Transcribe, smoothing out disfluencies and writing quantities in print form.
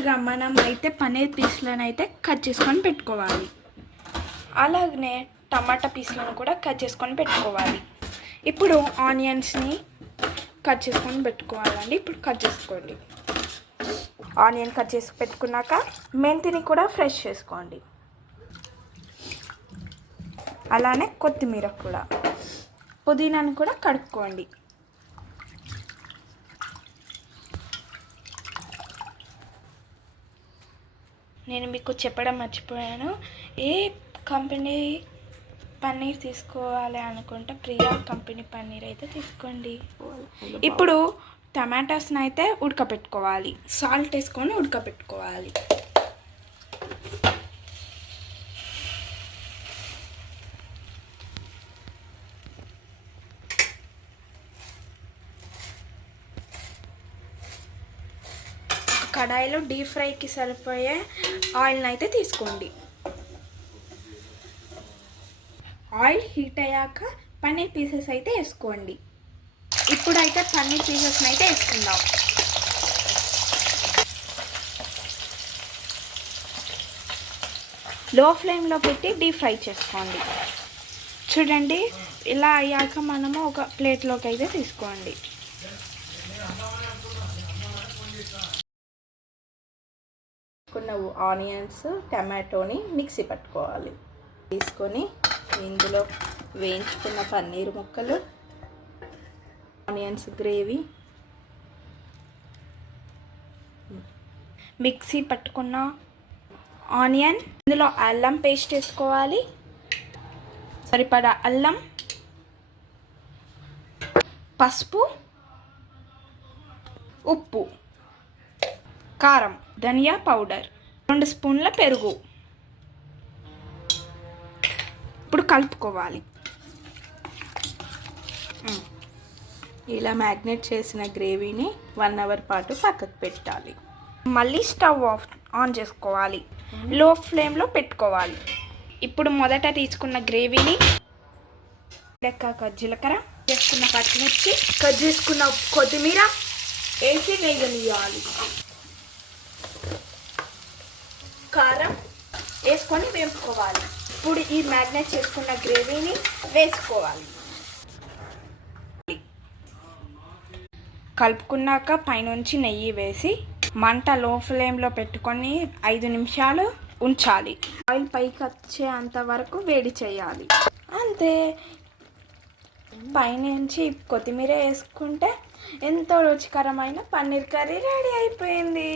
ముందుగా మనం అయితే పన్నీర్ పీస్లను అయితే కట్ చేసుకొని పెట్టుకోవాలి. అలాగనే టమాటా పీస్లను కూడా కట్ చేసుకొని పెట్టుకోవాలి. ఇప్పుడు ఆనియన్స్ని కట్ చేసుకొని పెట్టుకోవాలండి. ఇప్పుడు కట్ చేసుకోండి. ఆనియన్ కట్ చేసి పెట్టుకున్నాక మెంతిని కూడా ఫ్రెష్ చేసుకోండి. అలానే కొత్తిమీర కూడా, పుదీనాను కూడా కడుక్కోండి. నేను మీకు చెప్పడం మర్చిపోయాను. ఏ కంపెనీ పన్నీర్ తీసుకోవాలి అనుకుంటే ప్రియా కంపెనీ పన్నీర్ అయితే తీసుకోండి. ఇప్పుడు టమాటాస్ని అయితే ఉడకపెట్టుకోవాలి. సాల్ట్ వేసుకొని ఉడకపెట్టుకోవాలి. కడాయిలో డీప్ ఫ్రైకి సరిపోయే ఆయిల్ని అయితే తీసుకోండి. ఆయిల్ హీట్ అయ్యాక పన్నీర్ పీసెస్ అయితే వేసుకోండి. ఇప్పుడైతే పన్నీర్ పీసెస్ని అయితే వేసుకుందాం. లో ఫ్లేమ్లో పెట్టి డీప్ ఫ్రై చేసుకోండి. చూడండి, ఇలా అయ్యాక మనము ఒక ప్లేట్లోకి అయితే తీసుకోండి. ఆనియన్స్ టమాటోని మిక్సీ పట్టుకోవాలి. తీసుకొని ఇందులో వేయించుకున్న పన్నీర్ ముక్కలు, ఆనియన్స్ గ్రేవీ, మిక్సీ పట్టుకున్న ఆనియన్, ఇందులో అల్లం పేస్ట్ వేసుకోవాలి. సరిపడా అల్లం, పసుపు, ఉప్పు, కారం, ధనియా పౌడర్, 2 స్పూన్ల పెరుగు. ఇప్పుడు కలుపుకోవాలి. ఇలా మ్యాగ్నేట్ చేసిన గ్రేవీని 1 అవర్ పాటు పక్కకు పెట్టాలి. మళ్ళీ స్టవ్ ఆన్ చేసుకోవాలి. లో ఫ్లేమ్లో పెట్టుకోవాలి. ఇప్పుడు మొదట తీసుకున్న గ్రేవీని, జీలకర్ర, చేసుకున్న పచ్చిమిర్చి, కట్ చేసుకున్న కొత్తిమీర వేసి వేగనియాలి. కారం వేసుకొని వేపుకోవాలి. ఇప్పుడు ఈ మ్యాగ్నేట్ చేసుకున్న గ్రేవీని వేసుకోవాలి. కలుపుకున్నాక పైనుంచి నెయ్యి వేసి మంట లో ఫ్లేమ్లో పెట్టుకొని 5 నిమిషాలు ఉంచాలి. ఆయిల్ పైకి వచ్చేంత వరకు వేడి చేయాలి. అంతే, పైనుంచి కొత్తిమీర వేసుకుంటే ఎంతో రుచికరమైన పన్నీర్ కర్రీ రెడీ అయిపోయింది.